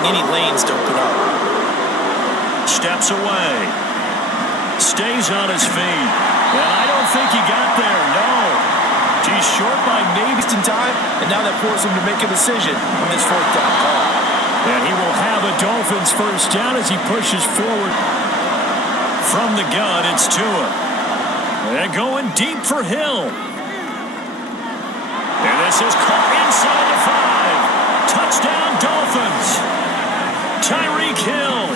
allowing any lanes to open up. Steps away. Stays on his feet. And I don't think he got there, no. He's short by maybe in time, and now that forces him to make a decision on this fourth down call. And he will have a Dolphins first down as he pushes forward. From the gun, it's Tua. And going deep for Hill. And this is caught inside the 5. Touchdown, Dolphins. Tyreek Hill,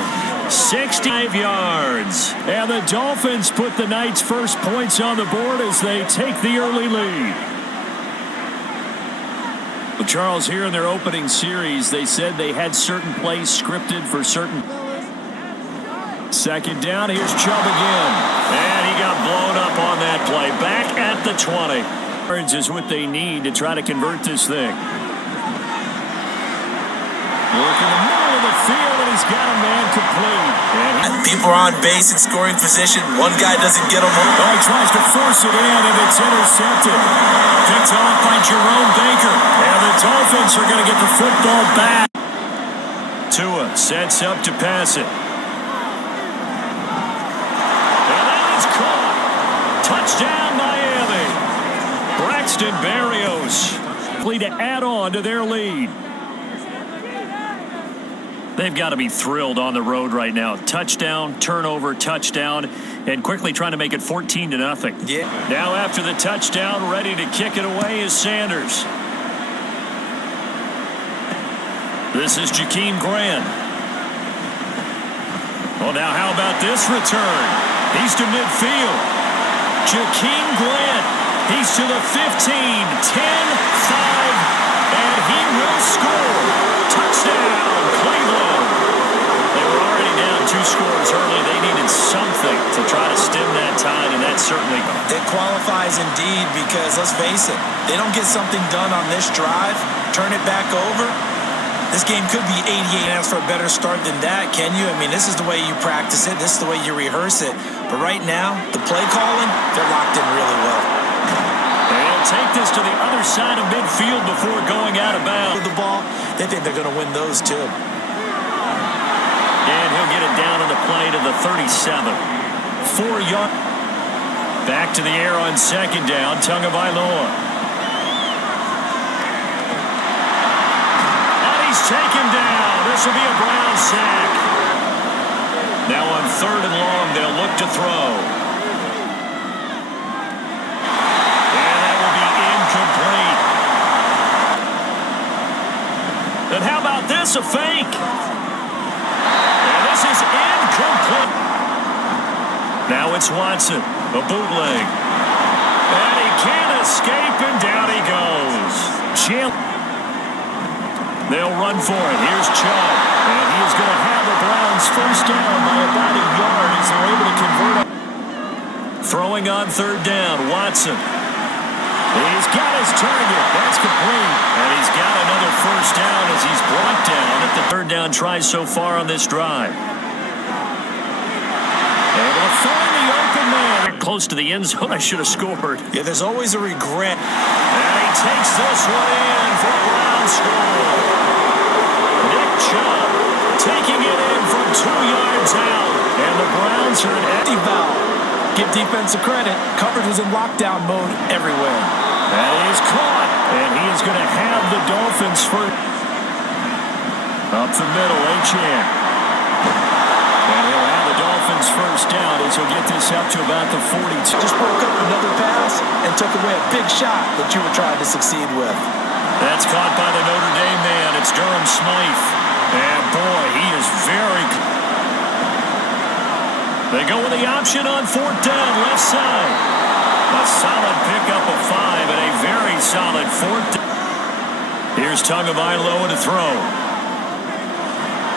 65 yards. And the Dolphins put the night's first points on the board as they take the early lead. Well, Charles, here in their opening series, they said they had certain plays scripted for certain. Second down, here's Chubb again. And he got blown up on that play. Back at the 20. Is what they need to try to convert this thing. Work in the middle of the field, and he's got a man complete. And people are on base in scoring position. One guy doesn't get him. Oh, he tries to force it in, and it's intercepted. Picked off by Jerome Baker. And the Dolphins are going to get the football back. Tua sets up to pass it. And then it's caught. Touchdown, Miami. Braxton Berrios to add on to their lead. They've got to be thrilled on the road right now. Touchdown, turnover, touchdown, and quickly trying to make it 14-0. Yeah. Now after the touchdown, ready to kick it away is Sanders. This is Jakeem Grant. Well, now how about this return? He's to midfield. Jakeem Grant. He's to the 15, 10, 5, and he will score. Touchdown, Cleveland. They were already down 2 scores early. They needed something to try to stem that tide, and that certainly. That qualifies indeed because, let's face it, they don't get something done on this drive, turn it back over. This game could be 88 and ask for a better start than that, can you? I mean, this is the way you practice it. This is the way you rehearse it. But right now, the play calling, they're locked in really well. They'll take this to the other side of midfield before going out of bounds. The ball, they think they're going to win those too. And he'll get it down on the play to the 37. 4 yards. Back to the air on second down. Tagovailoa. And he's taken down. This will be a Brown sack. Now on 3rd and long, they'll look to throw. And how about this, a fake? And this is incomplete. Now it's Watson, a bootleg. And he can't escape, and down he goes. They'll run for it. Here's Chubb. And he is going to have the Browns first down by about a yard as they're able to convert it. Throwing on 3rd down, Watson. He's got his target. That's complete. And he's got another first down as he's brought down at the 3rd down try so far on this drive. And we'll find the open man. Close to the end zone. I should have scored. Yeah, there's always a regret. And he takes this one in for a Brown score. Nick Chubb taking it in from 2 yards out. And the Browns are in empty foul. Give defensive credit. Coverage was in lockdown mode everywhere. That is caught, and he is going to have the Dolphins first. Up the middle, Achane. And he'll have the Dolphins first down as he'll get this up to about the 42. Just broke up another pass and took away a big shot that you were trying to succeed with. That's caught by the Notre Dame man. It's Durham Smythe. And boy, he is very. They go with the option on 4th down, left side. A solid pickup of 5 and a very solid 4th down. Here's Tagovailoa to throw.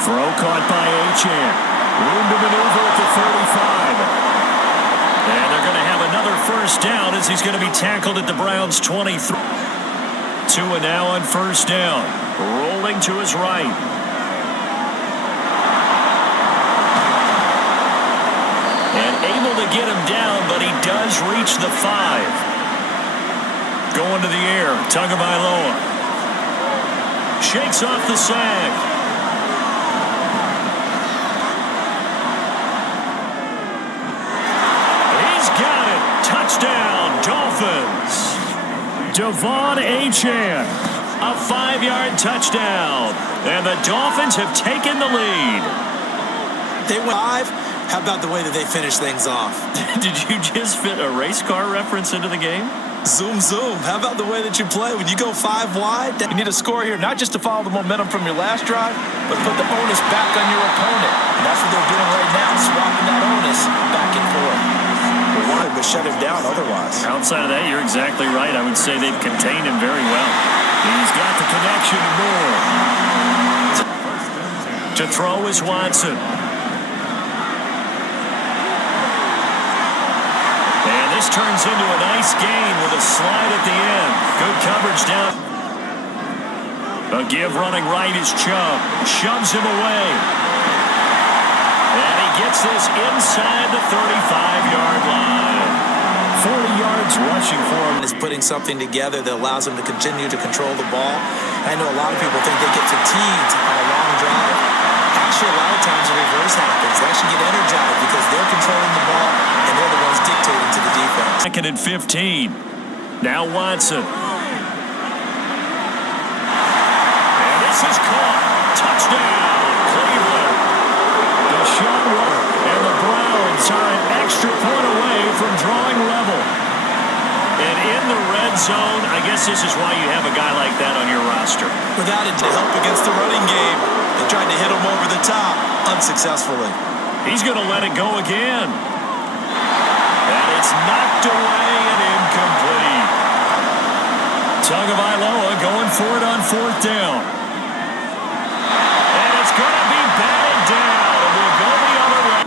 Throw caught by Achane. Room to maneuver at the 35. And they're going to have another first down as he's going to be tackled at the Browns' 23. Tua now on first down. Rolling to his right. And able to get him down, but he does reach the 5. Going to the air, Tagovailoa. Shakes off the sack. Devon Achane. A 5-yard touchdown. And the Dolphins have taken the lead. They went 5. How about the way that they finish things off? Did you just fit a race car reference into the game? Zoom, zoom. How about the way that you play? When you go 5 wide, you need a score here, not just to follow the momentum from your last drive, but put the onus back on your opponent. And that's what they're doing right now, swapping that onus back and forth. They wanted to shut him down otherwise. Outside of that, you're exactly right. I would say they've contained him very well. He's got the connection and more. To throw is Watson. This turns into a nice gain with a slide at the end. Good coverage down. A give running right is Chubb. Shoves him away. And he gets this inside the 35-yard line. 40 yards rushing for him. Is putting something together that allows him to continue to control the ball. I know a lot of people think they get fatigued on a long drive. Actually, a lot of times the reverse happens. They actually get energized because they're controlling the ball and they're the ones dictating to the defense. Second and 15. Now Watson. And this is caught. Touchdown, Cleveland. Deshaun Watson and the Browns are an extra point away from drawing level. And in the red zone, I guess this is why you have a guy like that on your roster. Without it to help against the running game, they tried to hit him over the top, unsuccessfully. He's going to let it go again. And it's knocked away and incomplete. Tagovailoa going for it on 4th down. And it's going to be batted down. And we'll go the other way.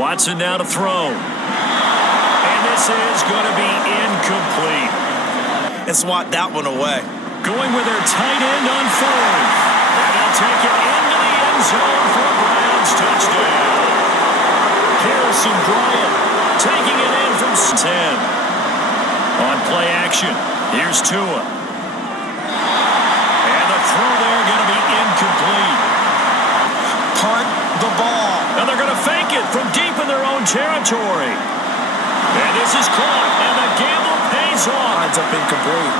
Watson now to throw. And this is going to be incomplete. And swat that one away. Going with their tight end on 4th. And they'll take it into the end zone for a Browns touchdown. Harrison Bryant taking it in from 10. On play action, here's Tua. And the throw there going to be incomplete. Punt the ball. Now they're going to fake it from deep in their own territory. And this is caught, and the gamble pays off. Lines up incomplete.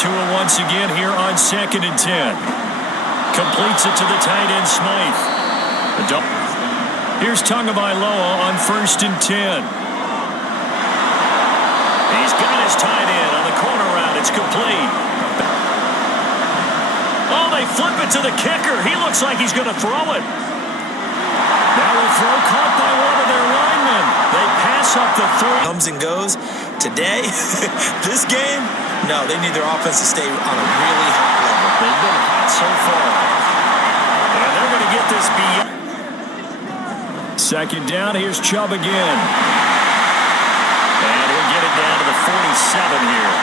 Tua once again here on 2nd and 10. Completes it to the tight end Smythe. Here's Tagovailoa on 1st and 10. He's got his tight end on the corner route. It's complete. Oh, they flip it to the kicker. He looks like he's going to throw it. Now a throw caught by one of their linemen. They pass up the 3. Comes and goes. Today, this game, no, they need their offense to stay on a really high level. They've been hot so far. And they're going to get this beyond. 2nd down, here's Chubb again. And he'll get it down to the 47 here.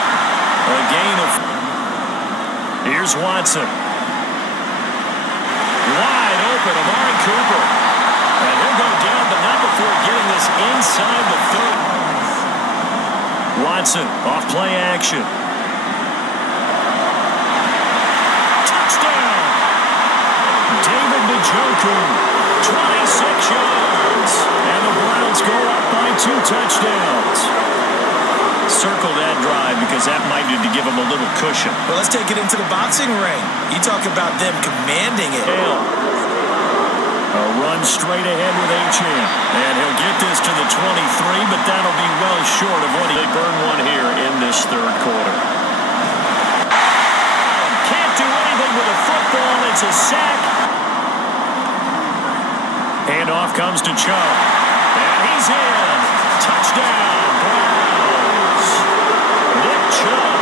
A gain of... Here's Watson. Wide open, Amari Cooper. And he'll go down, but not before getting this inside the 30. Watson, off play action. Touchdown! David Njoku, 26 yards. And the Browns go up by 2 touchdowns. Circle that drive because that might need to give them a little cushion. Well, let's take it into the boxing ring. You talk about them commanding it. A run straight ahead with Achane. And he'll get this to the 23, but that'll be well short of what they burn one here in this 3rd quarter. Can't do anything with a football. It's a sack. Handoff comes to Chubb. And he's in. Touchdown, Browns. Nick Chubb,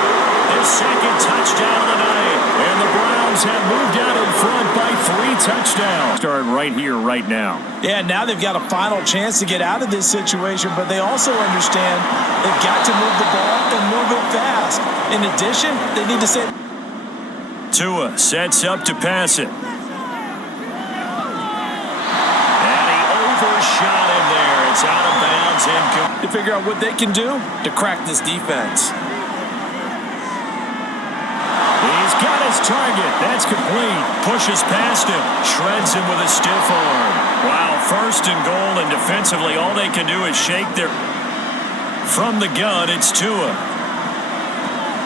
his 2nd touchdown of the night. And the Browns have moved out in front by 3 touchdowns. Start right here, right now. Yeah, now they've got a final chance to get out of this situation, but they also understand they've got to move the ball and move it fast. In addition, they need to say... Tua sets up to pass it. Shot him there. It's out of bounds. To figure out what they can do to crack this defense. He's got his target. That's complete. Pushes past him. Shreds him with a stiff arm. Wow, 1st and goal, and defensively all they can do is shake their... From the gun, it's Tua.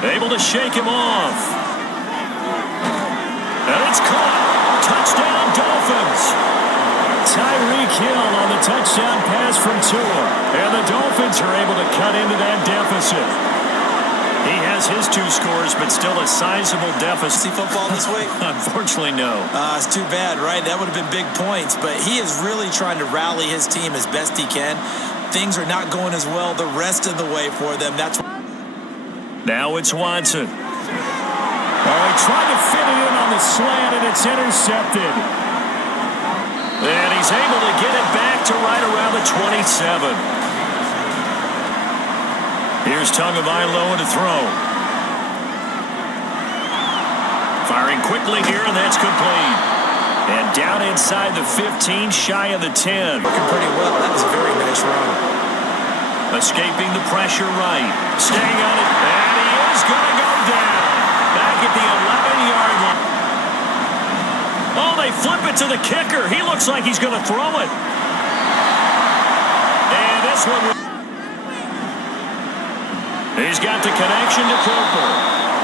Able to shake him off. And it's caught. Touchdown, Dolphins. Tyreek Hill on the touchdown pass from Tua. And the Dolphins are able to cut into that deficit. He has his 2 scores, but still a sizable deficit. See football this week? Unfortunately, no. It's too bad, right? That would have been big points, but he is really trying to rally his team as best he can. Things are not going as well the rest of the way for them. Now it's Watson. Oh, he tried to fit it in on the slant, and it's intercepted. And he's able to get it back to right around the 27. Here's Tagovailoa to throw. Firing quickly here, and that's complete. And down inside the 15, shy of the 10. Working pretty well. That was a very nice run. Escaping the pressure right. Staying on it. And he is going to go down. Back at the 11-yard line. Oh, they flip it to the kicker. He looks like he's going to throw it. And this one... He's got the connection to Cooper.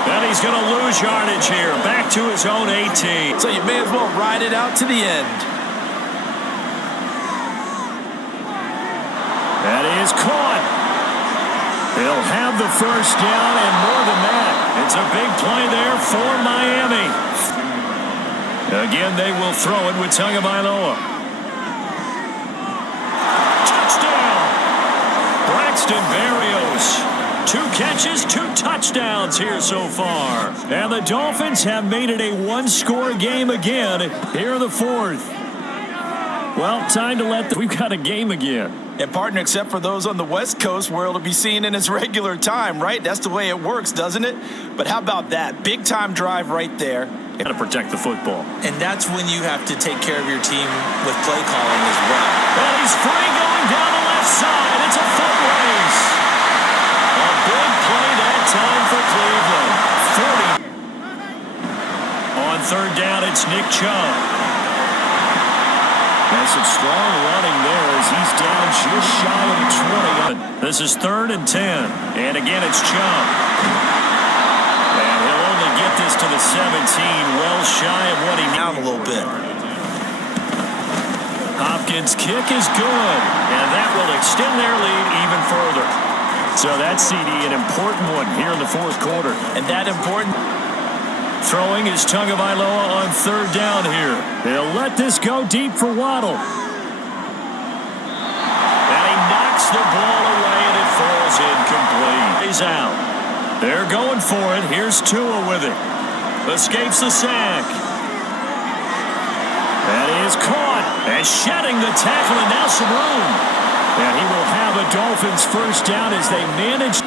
And he's going to lose yardage here. Back to his own 18. So you may as well ride it out to the end. That is caught. He'll have the first down and more than that. It's a big play there for Miami. Again, they will throw it with Tagovailoa. Touchdown. Braxton Berrios. 2 catches, 2 touchdowns here so far. And the Dolphins have made it a 1-score game again here in the 4th. Well, time to we've got a game again. And partner, except for those on the West Coast where it'll be seen in its regular time, right? That's the way it works, doesn't it? But how about that? Big time drive right there. Got to protect the football. And that's when you have to take care of your team with play calling as well. And he's free going down the left side. It's a foot race. A big play that time for Cleveland. 40. On 3rd down, it's Nick Chubb. That's some strong running there as he's down just shy of the 20. This is 3rd and 10. And again, it's Chubb. And he'll only get this to the 17, well shy of what he needs. Down a little bit. Hopkins' kick is good. And that will extend their lead even further. So that CD, an important one here in the 4th quarter. And that important. Throwing is Tagovailoa on 3rd down here. He'll let this go deep for Waddle. And he knocks the ball away and it falls incomplete. He's out. They're going for it. Here's Tua with it. Escapes the sack. That is caught. And shedding the tackle and now some room. And he will have a Dolphins first down as they manage.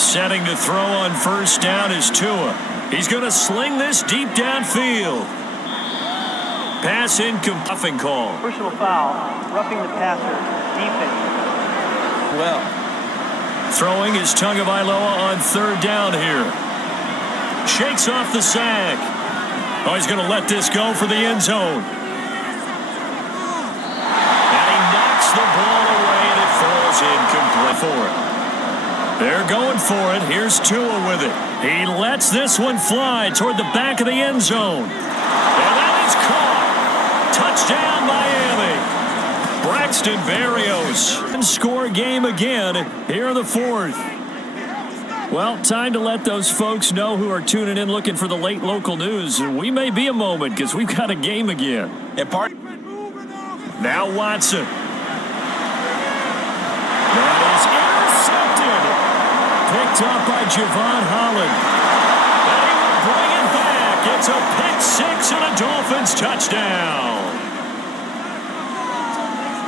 Setting to throw on 1st down is Tua. He's going to sling this deep downfield. Pass incomplete call. Personal foul, roughing the passer, defense. Well. Throwing is Tagovailoa on 3rd down here. Shakes off the sack. Oh, he's going to let this go for the end zone. And he knocks the ball away and it falls incomplete for it. They're going for it. Here's Tua with it. He lets this one fly toward the back of the end zone. And that is caught. Touchdown, Miami. Braxton Berrios. Score game again here in the 4th. Well, time to let those folks know who are tuning in looking for the late local news. We may be a moment because we've got a game again. Now Watson. That is intercepted. Picked up by Javon Holland. And he will bring it back. It's a pick 6 and a Dolphins touchdown.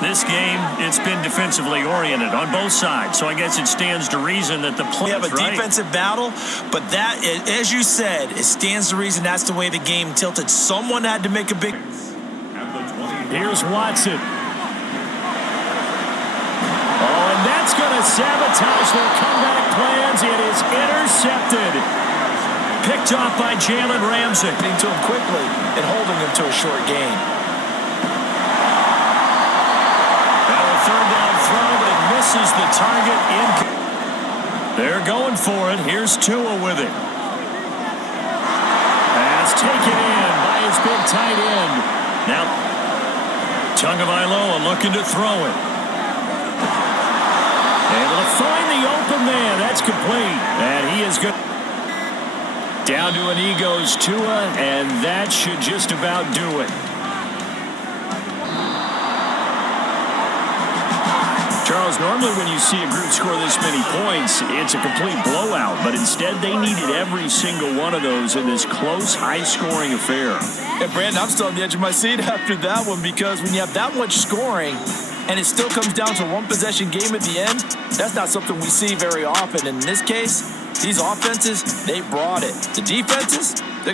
This game, it's been defensively oriented on both sides, so I guess it stands to reason that the play. We have a defensive battle, but that, as you said, it stands to reason that's the way the game tilted. Someone had to make a big. Here's Watson. Oh, and that's going to sabotage their comeback plans. It is intercepted. Picked off by Jalen Ramsey. Getting to him quickly and holding him to a short gain. Now a 3rd down throw, but it misses the target. They're going for it. Here's Tua with it. Pass taken in by his big tight end. Now, Tagovailoa looking to throw it. Able to find the open man. That's complete. And he is good. Down to an E goes Tua, and that should just about do it. Charles, normally when you see a group score this many points, it's a complete blowout. But instead, they needed every single one of those in this close, high-scoring affair. And Brandon, I'm still on the edge of my seat after that one, because when you have that much scoring and it still comes down to one possession game at the end, that's not something we see very often. In this case, these offenses, they brought it. The defenses, they're